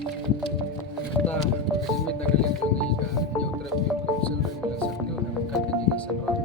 Kita limit na galing ko ni ka new trip yung kapsul rin bilang sakyo na magkakit yung sa road.